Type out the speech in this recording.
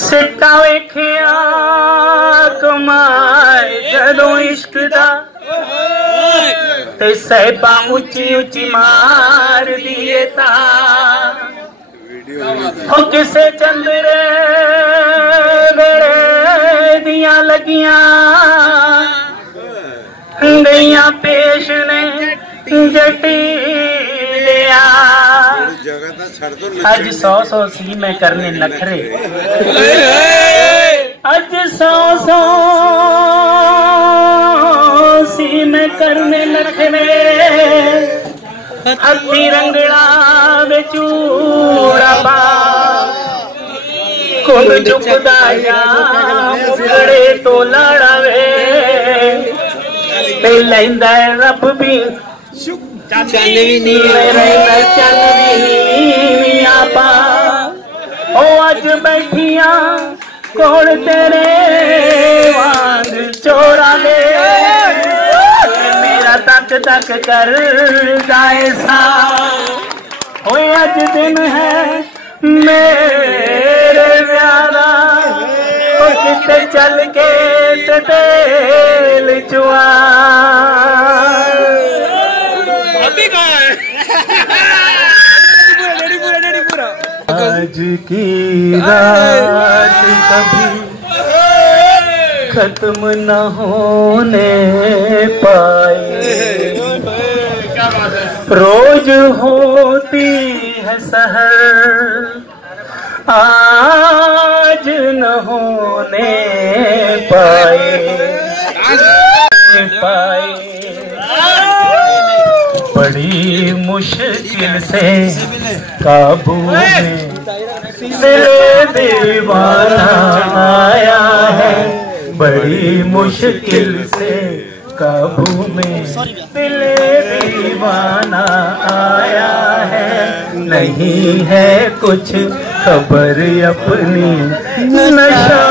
सिक्का वेखिया कमाए जदों इश्क दा ते सहबा उची उची मार दिए ता हो किसे चंद्रे बेड़े दियां लगियां गईयां पेश ने जटी लिया अज 100 सी मैं करने नखरे अज 100 सी मैं करने नखरे हथी रंगड़ा बेचूड़ा पा कुल चुकदा या मुकड़े तो लड़ावे ते लैंदा रब भी चल भी आपा ओ अज बैठिया कोल तेरे वांग चोरा ले मेरा तक तक कर जाए सा हो अज दिन है मेरे प्यारा किते चल के तेल चुआ आज की रात कभी खत्म न होने पाए रोज होती है सहर आज न होने पाए बड़ी मुश्किल से काबू में दिल दीवाना आया है बड़ी मुश्किल से काबू में दिल दीवाना आया है नहीं है कुछ खबर अपनी नशा